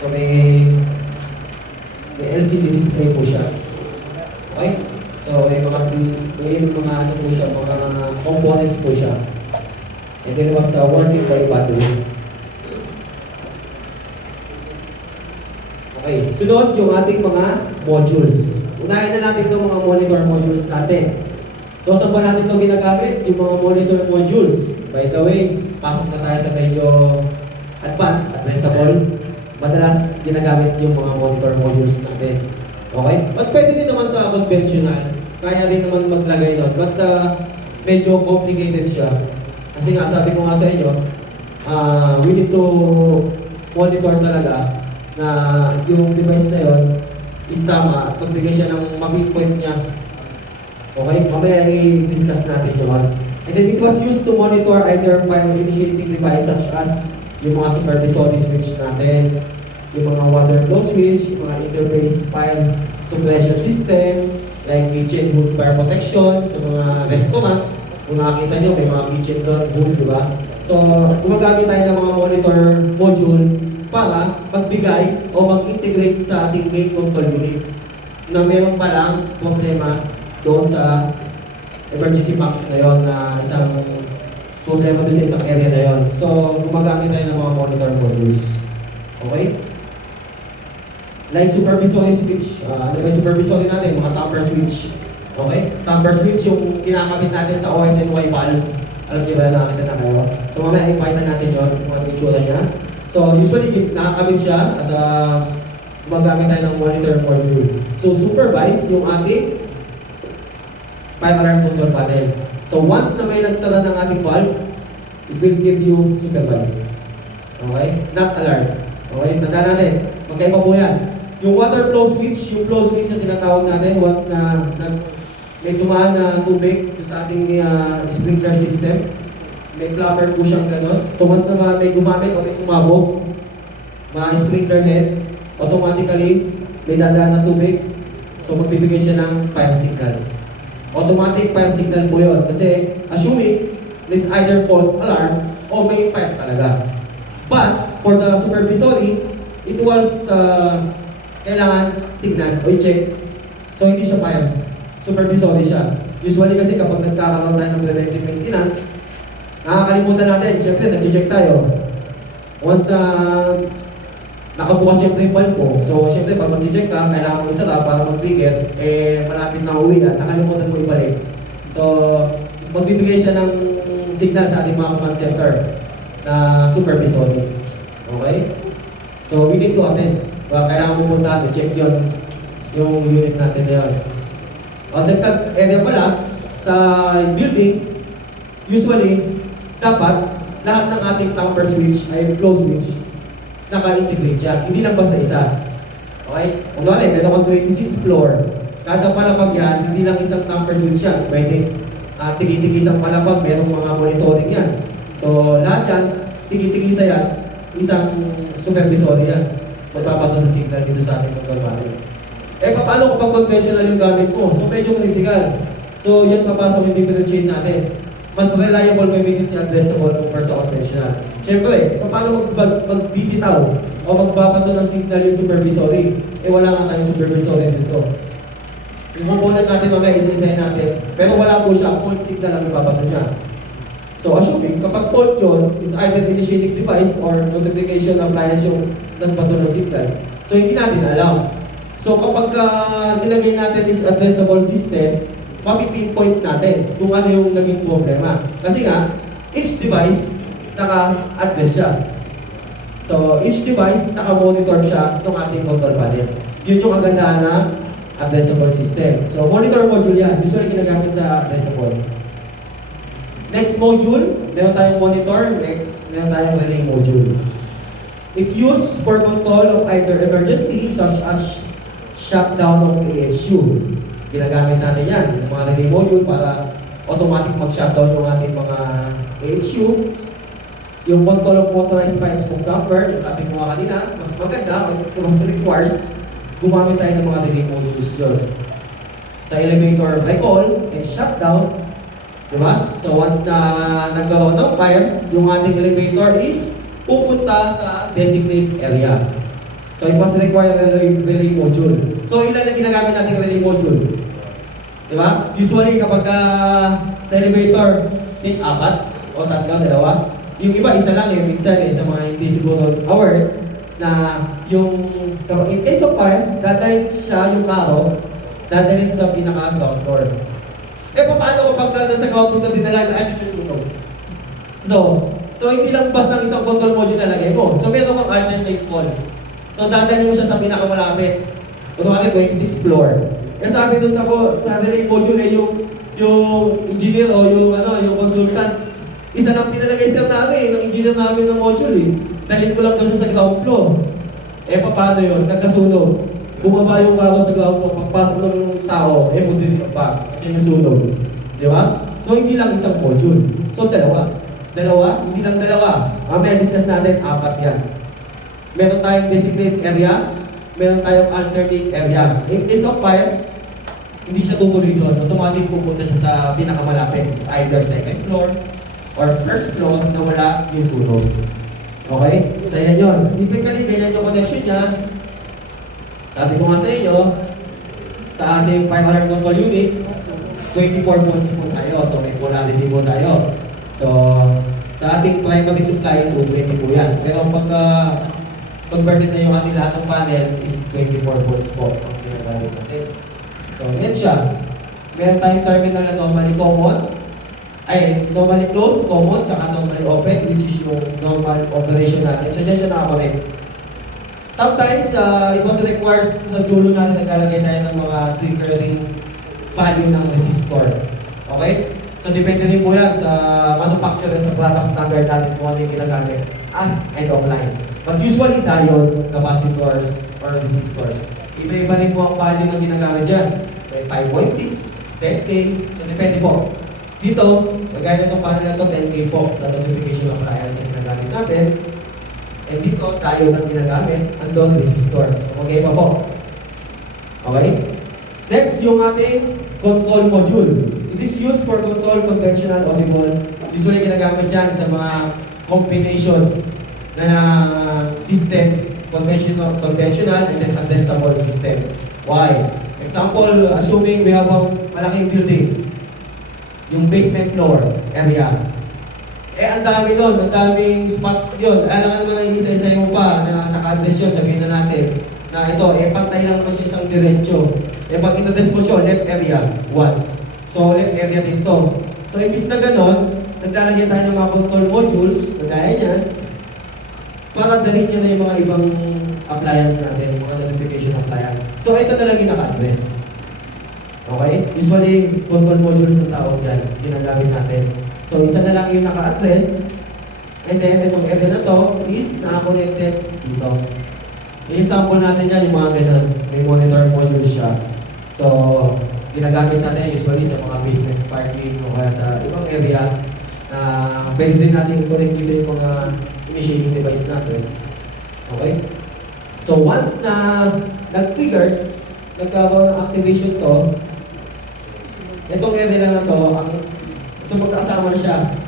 So may LCD display po siya. Okay? So may mga ano po siya, mga components po siya. And then it was working by battery. Okay, sunod yung ating mga modules. Unahin na natin itong mga monitor modules natin. So saan ba natin ito ginagamit? Yung mga monitor modules. By the way, pasok na tayo sa medyo advanced, addressable. Madalas ginagamit yung mga monitor modules natin. Okay? At pwede din naman sa conventional. Kaya din naman maglagay doon. But medyo complicated siya. Kasi nga, sabi ko nga sa inyo, we need to monitor talaga na yung device na yun is tama at magbigay siya ng ma-pinpoint niya. Okay? Mamaya i-discuss natin yun. And then it was used to monitor either file initiating device such as yung mga supervisory switch natin, yung mga water flow switch, yung mga interface file suppression system, like kitchen hood fire protection, sa mga restaurant. Kung nakakita nyo, may mga kitchen doon, hood, di ba? So, gumagamit tayo ng mga monitor module para magbigay o mag-integrate sa ating main control unit na meron palang problema doon sa emergency function na yun, na isang problema doon sa isang area na yun. So, gumagamit tayo ng mga monitor modules. Okay? Like supervisory switch, ano ba yung supervisory natin? Mga tamper switch. Okay? Tamper switch yung kinakabit natin sa OSNY valve. Alam niyo ba, nakakita na kayo? So, mamaya ipakita natin yun, kung ano yung itsura niya. So, usually, nakakabit siya as a gumagamit tayo ng monitor module. So, supervise yung ating fire alarm control panel. So, once na may nagsara ng ating valve, it will give you supervise. Okay? Not alarm. Okay? Tandaan natin, magkaiba po yan. Yung water flow switch, yung flow switch yung tinatawag natin once na may dumaan na tubig sa ating sprinkler system. May plumber po siyang gano'n. So once na may gumamit o may sumabog, mga sprinkler head, automatically may dadaan na tubig. So magbibigay siya ng fire signal. Automatic fire signal po yun. Kasi assuming it's either false alarm o may fire talaga. But for the supervisory, it was kailangan tignan o i-check. So hindi siya fire. Supervisory siya. Usually kasi kapag nagkakaroon tayo ng preventive maintenance, nakakalimutan natin. Siyempre, nag-check tayo. Once na nakabukas yung valve po, so siyempre pag mag-check ka, kailangan mo isara para mag-trigger, malapit na uwi at nakalimutan mo ibalik. So, magbibigay siya ng signal sa ating mga command center na supervisory. Okay? So, we need to attend. Kailangan mo punta, check yun, yung unit natin na yun. Dagdag area pala, sa building, usually, dapat lahat ng ating tamper switch ay flow switch naka-integrate siya. Hindi lang basta isa. Okay? Kung wala, meron kang 26 floor. Kada palapag yan, hindi lang isang tamper switch yan. Pwede tigi-tigis ang palapag, merong mga monitoring yan. So, lahat yan, tigi-tigis yan, isang supervisory yan. Magpapato sa signal dito sa ating control panel. Paano kapag conventional yung gamit mo? So, medyo critical. So, yan papasok yung differentiate natin. Mas reliable gamitin si addressable compare sa conventional. Siyempre, paano magbibitaw o magbabato ng signal yung supervisory? Wala nga tayong supervisory dito. Yung component natin mamaya, isa-isahin natin. Pero wala po siya, fault signal ang ibabato niya. So, assuming, kapag fault yun, it's either initiating device or notification appliance yung nagbato ng signal. So, hindi natin alam. So, kapag nilagay natin is addressable system, mapipinpoint natin kung ano yung naging problema. Kasi nga, each device, naka-address siya. So, each device, naka-monitor siya ng ating control panel. Yun yung kagandahan na addressable system. So, monitor module yan. Usually, ginagamit sa addressable. Next module, meron tayong monitor. Next, meron tayong relay module. It used for control of either emergency, such as shutdown of AHU. Ginagamit natin yan, yung mga relay module para automatic mag-shutdown yung ating mga AHU. Yung control of motorized fire smoke damper, yung sabi ko nga kanina, mas maganda, mas requires, gumamit tayo ng mga relay modules doon. Sa elevator recall and shutdown, di ba? So once na nagkaroon ng fire, yung ating elevator is pupunta sa designated area. So it was required relay module. So ilan ang ginagamit natin relay module? Di ba? Usually kapag sa elevator, think 4 o 3, 2. Yung iba, isa lang yung minsan sa mga hindi siguro aware na yung in case of fire, dadalhin siya yung karo, dadalhin sa pinaka-ground floor. Eh paano kapag nasa ground floor ka dinala, ay yung sunog? So hindi lang basta isang control module na lagay mo. So meron kang alternate call. So dadalhin mo siya sa pinakamalapit. Kunwari 26th floor. Kasi sabi dun sa relay module ay yung engineer o yung consultant, isa lang pinalagay siya namin ng engineer namin ng module eh. Dalhin ko lang daw siya sa ground floor. Eh paano yun? Nagkasunog. Bumaba yung karo sa ground floor, pagpasok ng tao, eh buti ka pa. Yan yung sunog. Di ba? So hindi lang isang module. So dalawa. Hindi lang dalawa. Mamaya discuss natin, 4 yan. Meron tayong designated area, meron tayong alternate area. In case of fire, hindi siya tutuloy doon. Automatic pupunta siya sa pinakamalapit. It's either second floor or first floor na wala yung sunog. Okay? So yan yun. Typically, ganyan yung connection niya. Sabi ko nga sa inyo, sa ating fire alarm control unit, 24 volts po tayo. So may polarity po tayo. So sa ating primary supply, 220 po yan. Pero pag converted na yung ating lahat ng panel is 24 volts po ang ginagamit natin. So, yan siya. Meron tayong terminal na normally common, normally closed, common, tsaka normally open, which is yung normal operation natin. So, dyan siya nakakonect. Sometimes, it was required sa dulo natin naglalagay tayo ng mga triggering value ng resistor. Okay? So, depende din po yan sa manufacturer, sa product standard natin kung ano yung ginagamit as and offline. But usually, diode, capacitors, or resistors. Iba-iba rin po ang value na ginagamit dyan. May 5.6, 10K, so depende po. Dito, kagaya na itong panel na ito, 10K po sa notification appliance na ginagamit natin. And dito, diode ang ginagamit, andon resistor. So, okay pa po. Okay? Next, yung ating control module. It is used for control conventional audible. Usually, ginagamit yan sa mga combination na system, conventional and then addressable system. Why? Example, assuming we have a malaking building, yung basement floor area. Eh, ang dami doon, ang daming spot yun. Alam naman na isa-isa mo pa na naka-address yun, sabihin na natin na ito, eh, pantay lang naman siya isang diretsyo. Eh, pag in-address mo siya, left area, 1. So, left area din to. So, ibig na ganon, naglalagay tayo ng mga control modules, kagaya niyan, para dalhin nyo na yung mga ibang appliance natin, mga notification appliance. So, ito na lang yung naka-address. Okay? Usually, control modules ang tawag dyan, ginagamit natin. So, isa na lang yung naka-address, and then, itong area na to is naka-connected dito. Yung sample natin yan, yung mga ganun, may monitor module siya. So, ginagamit natin usually sa mga basement parking o kaya sa ibang area na pwede din natin i-connect dito yung mga initiating device natin. Okay? So once na nag-trigger, nagkaroon ng activation to, itong area na to, so magkasama na siya.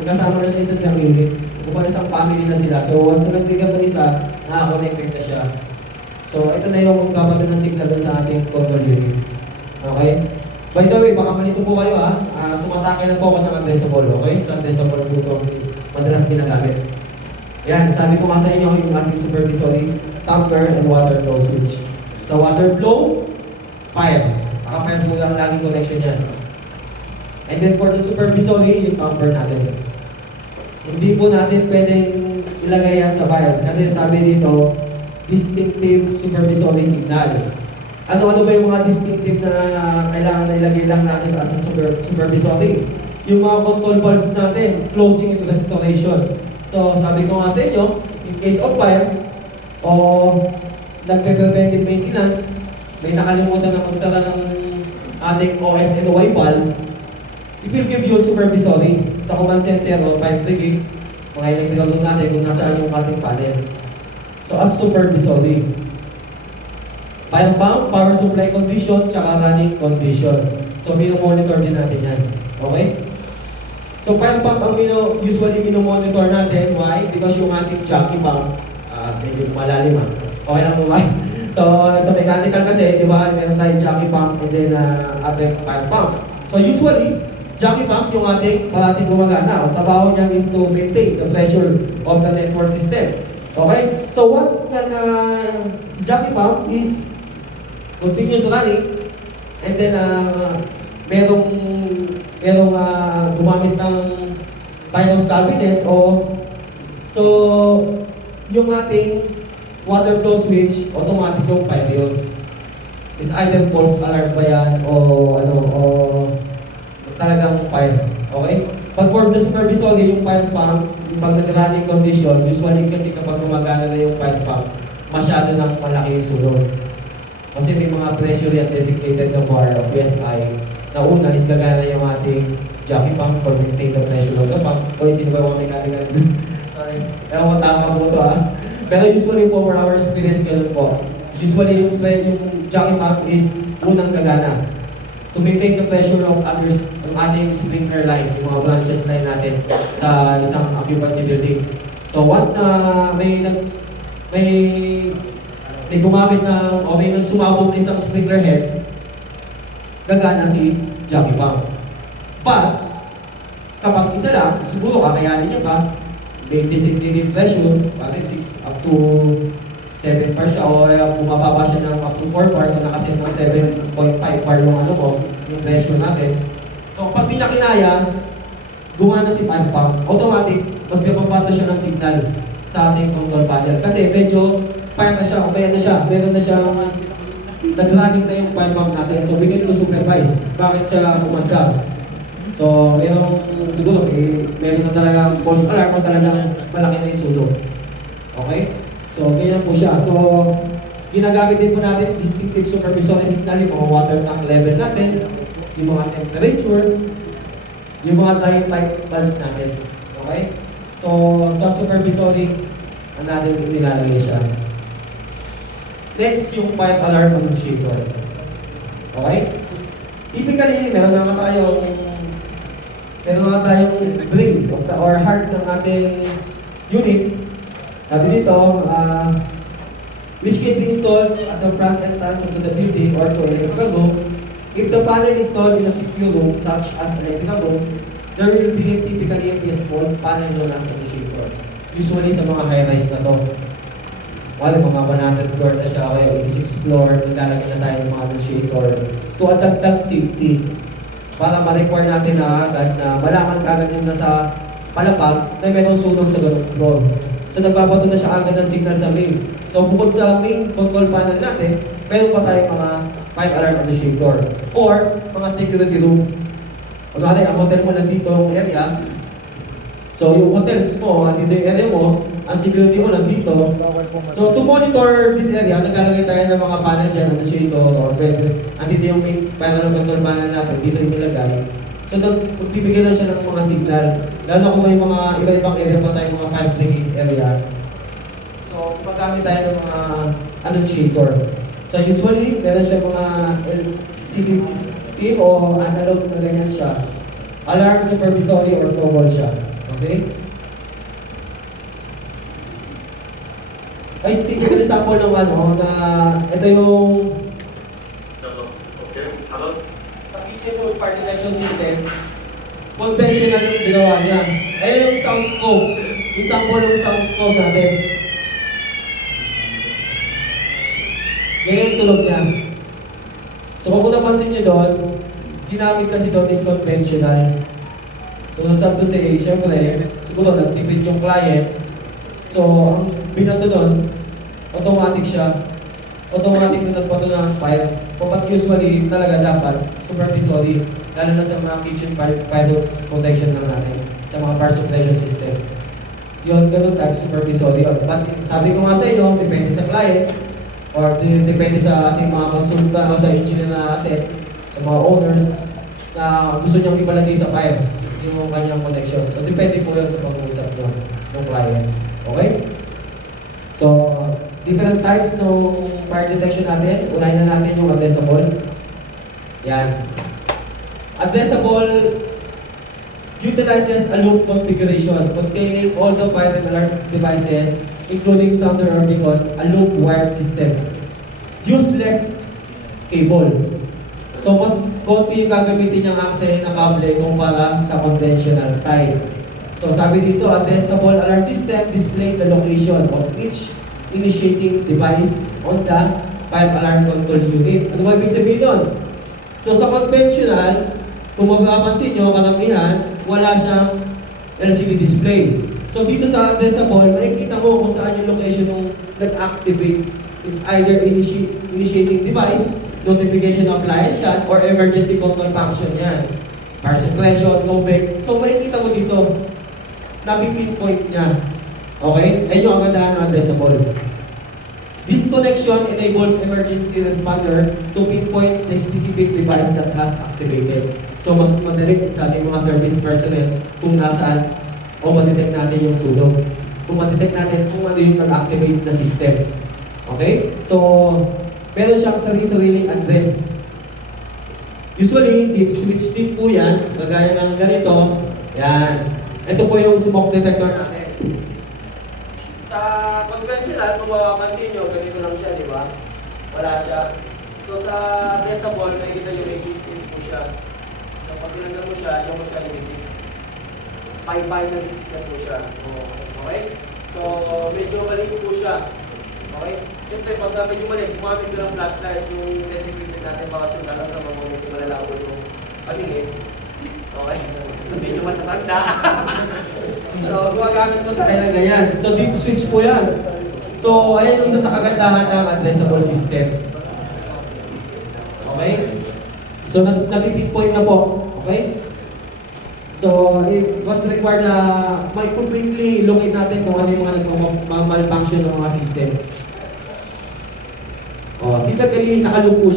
Magkasama na siya isa sa unit. Kung isang family na sila. So once na nag-trigger ng isa, naka-connected na siya. So ito na yung magpapatid ng signal sa ating control unit. Okay? By the way, baka malito po kayo tumatake na po ako ng addressable, okay? Sa addressable po ito madalas ginagamit. Yan, sabi ko nga sa inyo yung ating supervisory tamper and water flow switch. Sa water flow, fire. Naka-fire po lang laging connection yan. And then for the supervisory, yung tamper natin. Hindi po natin pwedeng ilagay yan sa fire. Kasi sabi dito, distinctive supervisory signal. Ano-ano ba yung mga distinctive na kailangan na ilagay lang natin sa supervisory? Yung mga control valves natin, closing and restoration. So, sabi ko nga sa inyo, in case of fire, o nagpe-preventive maintenance, may nakalimutan na magsara ng ating OS&OY valve, it will give you supervisory sa command center o 5 gig, mga electrical room natin kung nasaan yung ating panel. So, as supervisory. Fire pump, power supply condition, tsaka running condition. So, monitor din natin yan. Okay? So, fire pump ang usually monitor natin. Why? Because yung ating jockey pump, medyo malalim Okay lang po ba? So, sa mechanical kasi, di ba, meron tayong jockey pump and then ating fire pump. So, usually, jockey pump yung ating parating gumagana. Ang trabaho niya is to maintain the pressure of the network system. Okay? So, once na si jockey pump is continuous running, and then merong gumamit ng Pyros cabinet so yung ating water flow switch automatic yung fire yun. Is either false alarm ba yan o talagang fire. Okay? Pag for the supervisory yung fire pump, yung pag nag-running condition, usually kasi kapag gumagana na yung fire pump, masyado nang malaki yung sunog. Kasi may mga pressure yan designated na bar of PSI. Na una is gagana yung ating jockey pump for maintain the pressure of the pump. O sino ba yung mechanical? Sorry. Kaya mo tama po ito Pero usually po, for our experience, ganun po. Usually yung jockey pump is unang gagana. To maintain the pressure of others, yung ating sprinkler line, yung mga branches line natin sa isang occupancy building. So once na may gumamit ng, o may nagsumabog na isang sprinkler head, gagana si jockey pump. But, kapag isa lang, siguro kakayanin niya pa, may designated pressure, pati 6 up to 7 bar siya, o bumababa siya ng up to 4 bar, kung nakaset ng 7.5 bar yung yung pressure natin. So, pag di niya kinaya, gumana si fire pump, automatic, magpapapato siya ng signal sa ating control panel. Kasi medyo fire na siya, o kaya na siya, meron na siya nag-running na yung fire pump natin. So, we need to supervise bakit siya umagka. So, siguro, meron na talagang false alarm o talagang malaki na yung sunog. Okay? So, ganyan po siya. So, ginagamit din po natin distinctive supervisory signal, yung mga water tank level natin, yung mga temperature, yung mga dying pipe valves natin. Okay? So, sa supervisory, ang natin nilalagay siya. Next, yung fire alarm initiator. Okay? Typically, meron na tayong brain or heart ng ating unit. Sabi dito, which can be installed at the front entrance of the building or to electrical room. If the panel is installed in a secure room, such as electrical room, there will be typically a small panel known as initiator. Usually sa mga high-rise na to. Wala, mga 100 floor na siya, kaya 86 floor, naglalagay na tayo ng mga initiator to adagdag safety. Para ma-require natin na agad na malaman agad yung nasa palapag na mayroong sunog sa ganung floor. So nagbabato na siya agad ng signal sa main. So bukod sa main control panel natin, meron pa tayong mga fire alarm initiator or mga security room. Kunwari, ang hotel mo nandito yung area. So yung hotels mo, nandito yung area mo, ang security mo nandito. So to monitor this area, naglalagay tayo ng mga panel dyan, initiator or pwede. Andito yung main fire alarm control panel natin, dito yung nilagay. So bibigyan lang siya ng mga signals. Lalo kung may mga iba-ibang area pa tayo, mga fire brigade area. So magamit tayo ng mga initiator. So usually, meron siya mga LCD o analog na ganyan siya. Alarm supervisory or toggle siya. Okay? Ay, typical example ng na ito yung sa kitchen room fire detection system. Conventional yung ginawa niya. Ayun yung sound scope. Yung sample ng sound scope natin. Ganyan yung tulog niya. So kung napansin niyo doon, ginamit kasi doon is conventional. So sad to say, syempre, siguro nagtipid yung client. So ang binato doon, automatic siya. Automatic na nagbato ng fire. But usually talaga dapat supervisory, lalo na sa mga kitchen fire protection lang natin, sa mga fire suppression system. Yun, ganun type supervisory. But sabi ko nga sa inyo, depende sa client, or depende sa ating mga konsulta o sa engineer natin, sa mga owners, na gusto niyang ibalagay sa fire yung kanyang protection. So depende po yun sa pag-uusap nyo ng client. Okay? So, different types ng fire detection natin. Unahin na natin yung addressable. Yan. Addressable utilizes a loop configuration containing all the fire and alarm devices including sounder or beacon, a loop wired system. Useless cable. So mas konti yung gagamitin niyang axle na kable kumpara sa conventional type. So sabi dito, addressable alarm system display the location of each initiating device on the fire alarm control unit. Ano ba ibig sabihin doon? So sa conventional, kung mapapansin nyo, kalamihan, wala siyang LCD display. So dito sa addressable, makikita mo kung saan yung location ng nag-activate. It's either initiating device, notification of appliance yan, or emergency control function yan. Fire suppression, no break. So makikita mo dito, nabi-pinpoint niya. Okay? Ayun yung ang gandahan ng addressable. This connection enables emergency responder to pinpoint the specific device that has activated. So mas madali sa ating mga service personnel kung nasaan o ma-detect natin yung sunog. Kung ma-detect natin kung ano yung nag-activate na system. Okay? So, meron siyang sarili-sariling address. Usually, switch tip po yan, kagaya ng ganito. Yan. Ito po yung smoke detector natin. Sa conventional, kung mapapansin nyo, ganito lang siya, di ba? Wala siya. So sa addressable, nakikita yung may switch po siya. So pag tinanggal mo siya, yung mo siya limited. Binary system po siya. Okay? So medyo maliit po siya. Okay? Siyempre, pag medyo maliit, gumamit ko ng flashlight, yung designated natin baka sungalang sa mga medyo malalago yung paningin. Okay? Medyo matatanda. So, gumagamit po tayo ng ganyan. So, deep switch po yan. So, ayan yung sa kagandahan ng addressable system. Okay? So, napipinpoint na po. Okay? So, it was required na may completely locate natin kung ano yung mga malfunction ng mga system. Typically, nakalupo siya.